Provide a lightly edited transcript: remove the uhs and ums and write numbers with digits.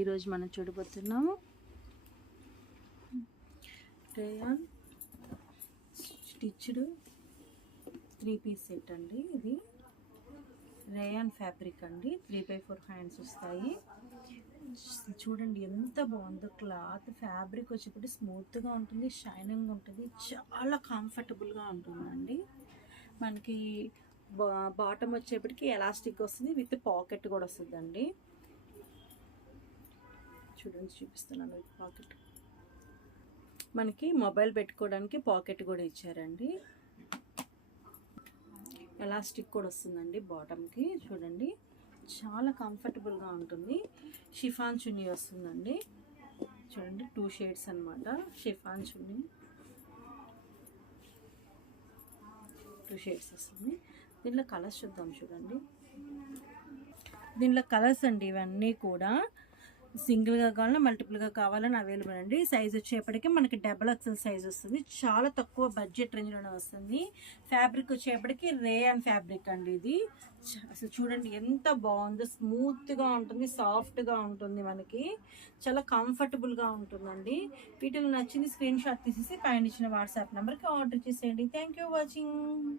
ఈరోజు మనం చూడబోతున్నాము రేయాన్ స్టిచ్డ్ 3-పీస్ సెట్ అండి. ఇది రేయాన్ ఫ్యాబ్రిక్ అండి. 3/4 హ్యాండ్స్ వస్తాయి. చూడండి ఎంత బాగుందో. క్లాత్ ఫ్యాబ్రిక్ వచ్చేప్పటి స్మూత్గా ఉంటుంది, షైనింగ్ ఉంటుంది, చాలా కంఫర్టబుల్గా ఉంటుందండి. మనకి బాటమ్ వచ్చేప్పటికి ఎలాస్టిక్ వస్తుంది, విత్ పాకెట్ కూడా వస్తుందండి. చూడండి, చూపిస్తున్నాను విత్ పాకెట్. మనకి మొబైల్ పెట్టుకోవడానికి పాకెట్ కూడా ఇచ్చారండి. ఎలాస్టిక్ కూడా వస్తుందండి బాటమ్కి. చూడండి చాలా కంఫర్టబుల్గా ఉంటుంది. షిఫాన్ చున్నీ వస్తుందండి. చూడండి 2 షేడ్స్ అనమాట. షిఫాన్ చున్నీ 2 షేడ్స్ వస్తుంది. దీంట్లో కలర్స్ చూద్దాం. చూడండి దీంట్లో కలర్స్ అండి. ఇవన్నీ కూడా సింగిల్గా కావాలన్నా మల్టిపుల్గా కావాలని అవైలబుల్ అండి. సైజ్ వచ్చేప్పటికి మనకి XXL సైజ్ వస్తుంది. చాలా తక్కువ బడ్జెట్ రేంజ్లోనే వస్తుంది. ఫ్యాబ్రిక్ వచ్చేప్పటికి రేయాన్ ఫ్యాబ్రిక్ అండి. ఇది అసలు చూడండి ఎంత బాగుందో. స్మూత్గా ఉంటుంది, సాఫ్ట్గా ఉంటుంది, మనకి చాలా కంఫర్టబుల్గా ఉంటుందండి. వీటిలో నచ్చింది స్క్రీన్ షాట్ తీసేసి పైన ఇచ్చిన వాట్సాప్ నెంబర్కి ఆర్డర్ చేసేయండి. Thank you watching.